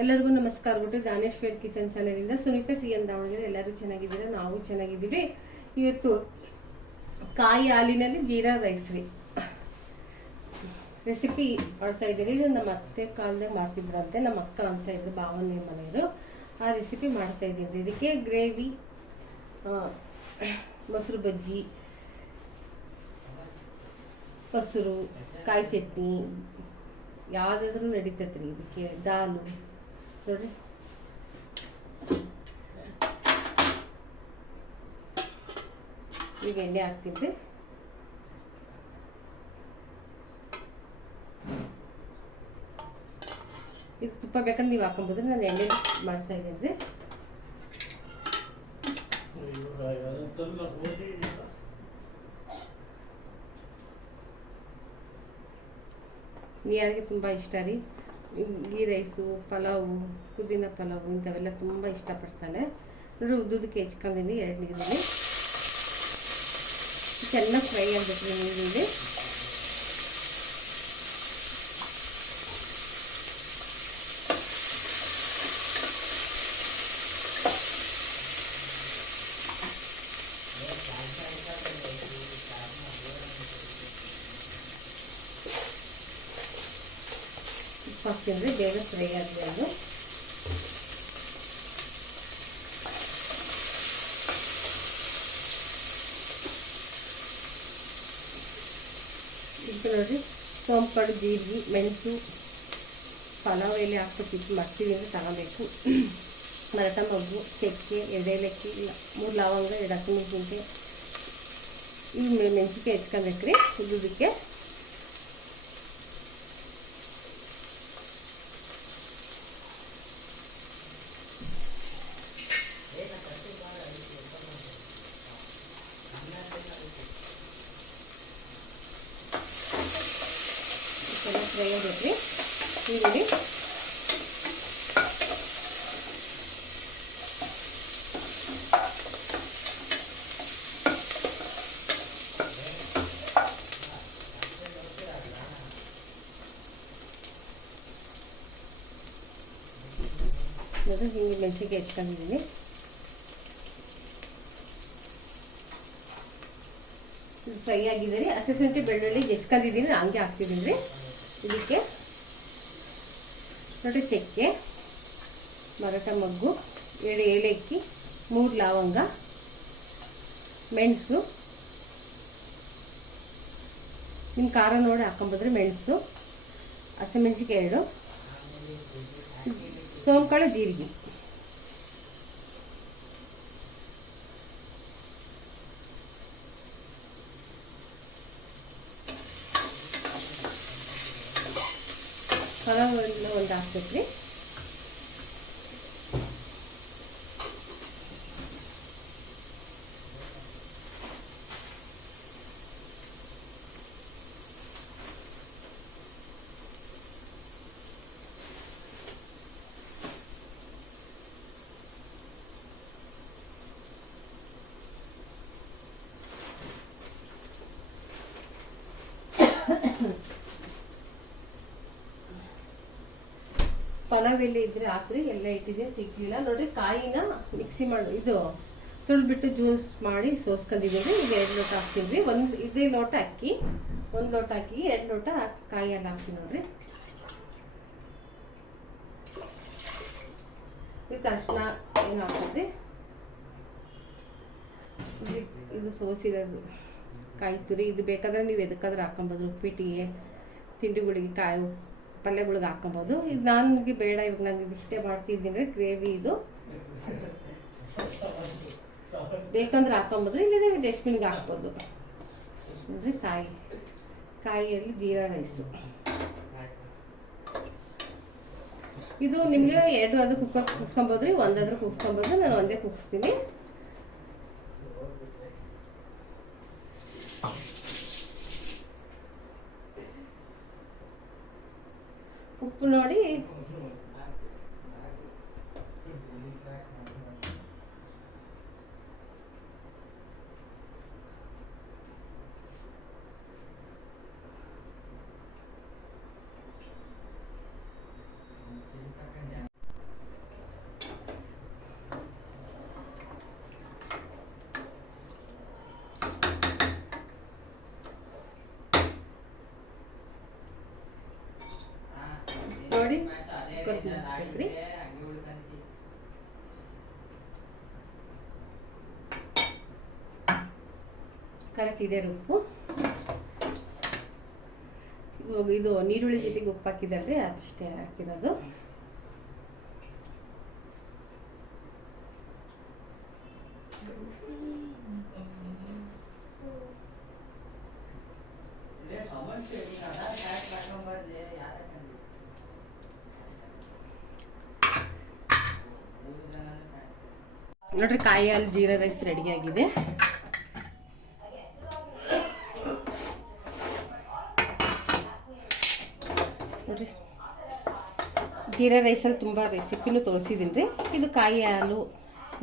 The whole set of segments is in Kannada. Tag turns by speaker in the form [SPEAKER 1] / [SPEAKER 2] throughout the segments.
[SPEAKER 1] ಎಲ್ಲರಿಗೂ ನಮಸ್ಕಾರ. ಬಿಟ್ಟು ದಾನೇಶ್ವರ್ ಕಿಚನ್ ಚಾನಲಿಂದ ಸುನೀತಾ ಸಿ ಎನ್ ದಾವಣಗೆರೆ ಎಲ್ಲರೂ ಚೆನ್ನಾಗಿದ್ದೀರ? ನಾವು ಚೆನ್ನಾಗಿದ್ದೀವಿ. ಇವತ್ತು ಕಾಯಿ ಹಾಲಿನಲ್ಲಿ ಜೀರಾ ರೈಸ್ ರೀ. ರೆಸಿಪಿ ಮಾಡ್ತಾ ಇದ್ದೀರಿ. ಇದು ನಮ್ಮ ಅತ್ತೆ ಕಾಲದಾಗ ಮಾಡ್ತಿದ್ರಂತೆ. ನಮ್ಮ ಅಕ್ಕ ಅಂತ ಇದ್ರು ಭಾವನೆ ಮನೆಯವರು. ಆ ರೆಸಿಪಿ ಮಾಡ್ತಾ ಇದ್ದೀವಿ. ಇದಕ್ಕೆ ಗ್ರೇವಿ ಮೊಸರು ಬಜ್ಜಿ, ಮೊಸರು, ಕಾಯಿ ಚಟ್ನಿ, ಯಾವುದಾದ್ರೂ ನಡೀತೈತೆ ಇದಕ್ಕೆ. ದಾಲು. ನೋಡ್ರಿ ಈಗ ಎಣ್ಣೆ ಹಾಕ್ತಿದ್ದೆ ಇದು ತುಪ್ಪ ಬೇಕಂದ್ರೆ ನೀವು ಹಾಕೊಬೋದು ನಾನು ಎಣ್ಣೆ ಮಾಡ್ತಾ ಇದ್ದೀನಿ. ರೀ ಯಾರಿಗೆ ತುಂಬ ಇಷ್ಟ ರೀ? ಗೀ ರೈಸು, ಪಲಾವು, ಪುದೀನ ಪಲಾವು ಇಂಥವೆಲ್ಲ ತುಂಬ ಇಷ್ಟಪಡ್ತಾನೆ ನೋಡಿ ಉದ್ದುದಕ್ಕೆ ಹೆಚ್ಕೊಂಡಿನಿ ಎರಡು ನೀರಲ್ಲಿ ಚೆನ್ನಾಗಿ ಫ್ರೈ ಆಗಬೇಕು ನೀರಲ್ಲಿ. ಉಪ್ಪು ಹಾಕ್ತಿದ್ರೆ ಬೇಗ ಫ್ರೈ ಆಗಬಹುದು ಇದು ನೋಡಿ ಸೋಂಪಡು, ಜೀರಿಗೆ, ಮೆಣಸು, ಪಲಾವ್ ಎಲೆ ಹಾಕ್ಬಿಟ್ಟು ಇದು ಮಾಡ್ತೀವಿ ಅಂದರೆ ತಗೋಬೇಕು. ಮರಟ ಮಗ್ಗು ಚಕ್ಕೆ ಎಡೆಲಕ್ಕಿ ಮೂರು ಲವಂಗ, ಎರಡು ಹಸಿಮೆಣಸಿನ್ಕಾಯಿ ಇವು ಮೆಣಸಿನ್ಕಾಯಿ ಹೆಚ್ಕೊಬೇಕ್ರಿ ಉದ್ದುದಕ್ಕೆ ಆಗಬೇಕು ಈರುಳ್ಳಿ. ಅದು ಹಿಂಗೆ ಮೆಣಸಿಗೆ ಹೆಚ್ಕೊಂಡಿದ್ದೀನಿ ಫ್ರೈ ಆಗಿದೆ ರೀ ಶುಂಠಿ ಬೆಳ್ಳುಳ್ಳಿ ಹೆಚ್ಕೊಂಡಿದ್ದೀನಿ ಹಂಗೆ ಹಾಕ್ತಿದ್ದೀನಿ. ರೀ ಇದಕ್ಕೆ ನೋಡಿ ಚಕ್ಕೆ ಮರಾಠ ಮಗ್ಗು ಎರಡು ಏಲಕ್ಕಿ, ಮೂರು ಲವಂಗ, ಮೆಣಸು. ನಿಮ್ಮ ಖಾರ ನೋಡಿ ಹಾಕೊಂಬಂದ್ರೆ ಮೆಣಸು ಹಸಿಮೆಣಸಿಕಾಯಿ ಎರಡು, ಸೋಂಕಾಳು ಜೀರಿಗೆ. ಪಲಾವ್ ಎಲ್ಲ ಒಂದು ಹಾಕ್ಬೇಕ್ರಿ ಪಲಾವ್ ಎಲೆ ಇದ್ರೆ ಹಾಕ್ರಿ ಎಲ್ಲ ಇಟ್ಟಿದೆ ಸಿಗ್ಲಿಲ್ಲ. ನೋಡ್ರಿ, ಕಾಯಿನ ಮಿಕ್ಸಿ ಮಾಡಿ ಇದು ತುಳ್ಬಿಟ್ಟು ಜ್ಯೂಸ್ ಮಾಡಿ ಸೋಸ್ಕೊಂಡಿದ್ದೀವಿ ಈಗ ಎರಡು ಲೋಟ ಹಾಕ್ತಿದ್ವಿ. ಒಂದು ಇದೇ ಲೋಟ ಅಕ್ಕಿ. ಒಂದು ಲೋಟ ಅಕ್ಕಿ, ಎರಡು ಲೋಟ ಕಾಯಿ ಎಲ್ಲ ಹಾಕ್ತೀವಿ ನೋಡ್ರಿ. ಇದು ತಕ್ಷಣ ಏನು ಹಾಕಿದ್ರಿ ಇದು ಸೋಸಿರೋದು ಕಾಯಿ ತುರಿ. ಇದು ಬೇಕಾದ್ರೆ ನೀವು ಎದಕ್ಕಾದ್ರೂ ಹಾಕೊಬೋದು. ಉಪ್ಪಿಟ್ಟಿಗೆ, ತಿಂಡಿಗಳಿಗೆ ಕಾಯಿ ಪಲ್ಯಗಳಿಗೆ ಹಾಕೊಬೋದು ಇದು ನನಗೆ ಬೇಡ, ಇವಾಗ ನಾನು ಇದಿಷ್ಟೇ ಮಾಡ್ತಿದ್ದೀನಿ ಗ್ರೇವಿ ಇದು. ಬೇಕಂದ್ರೆ ಹಾಕೊಬೋದು ಇಲ್ಲದೇ ಡಸ್ಟ್ಬಿನ್ಗೆ ಹಾಕ್ಬೋದು. ಅಂದರೆ ಕಾಯಿ, ಕಾಯಿಯಲ್ಲಿ ಜೀರಾ ರೈಸು. ಇದು ನಿಮಗೆ ಎರಡು ಅದು ಕುಕ್ಕರ್ ಕುಗ್ಸ್ಕೊಬೋದು ರೀ, ಒಂದಾದ್ರೂ ಕುಗ್ಸ್ಕೊಬೋದು ನಾನು ಒಂದೇ ಕುಗ್ಸ್ತೀನಿ ಉಪ್ಪು ನೋಡಿ ಕುಕ್ಕರ್ ಕರೆಕ್ಟ್ ಇದೆ ಉಪ್ಪು ಇದು ನೀರುಳ್ಳಿ ಜೊತೆಗೆ ಉಪ್ಪು ಹಾಕಿದ್ದಾರೆ ಅಷ್ಟೇ ಹಾಕಿರೋದು. ನೋಡ್ರಿ ಕಾಯಿ ಅಲ್ಲಿ ಜೀರಾ ರೈಸ್ ರೆಡಿ ಆಗಿದೆ. ನೋಡ್ರಿ. ಜೀರಾ ರೈಸಲ್ಲಿ ತುಂಬ ರೆಸಿಪಿನೂ ತೋರಿಸಿದ್ದೀನಿ ರೀ ಇದು ಕಾಯಿ ಹಾಲು,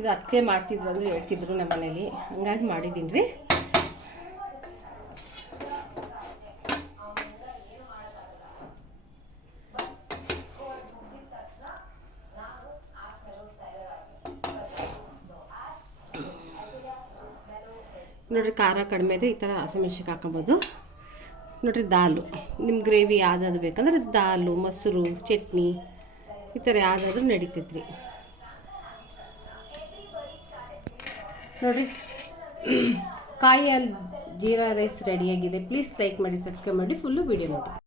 [SPEAKER 1] ಇದು ಅತ್ತೆ ಮಾಡ್ತಿದ್ರು ಅಂದ್ರೆ ಹೇಳ್ತಿದ್ರು ನಮ್ಮ ಮನೇಲಿ ಹಂಗಾಗಿ ಮಾಡಿದ್ದೀನಿ ರೀ ನೋಡ್ರಿ ಖಾರ ಕಡಿಮೆ ಇದ್ರೆ ಈ ಥರ ಹಸಿಮೆಣ್ಸಿಗೆ ಹಾಕೊಬೋದು ನೋಡಿರಿ ದಾಲು ನಿಮ್ಮ ಗ್ರೇವಿ ಯಾವುದಾದ್ರು ಬೇಕಂದ್ರೆ ದಾಲು, ಮೊಸರು, ಚಟ್ನಿ, ಈ ಥರ ಯಾವುದಾದ್ರೂ ನಡೀತೈತ್ರಿ. ನೋಡ್ರಿ, ಕಾಯಿ ಅಲ್ಲಿ ಜೀರಾ ರೈಸ್ ರೆಡಿಯಾಗಿದೆ ಪ್ಲೀಸ್ ಲೈಕ್ ಮಾಡಿ ಸಬ್ಸ್ಕ್ರೈಬ್ ಮಾಡಿ ಫುಲ್ಲು ವಿಡಿಯೋ ನೋಡಿ.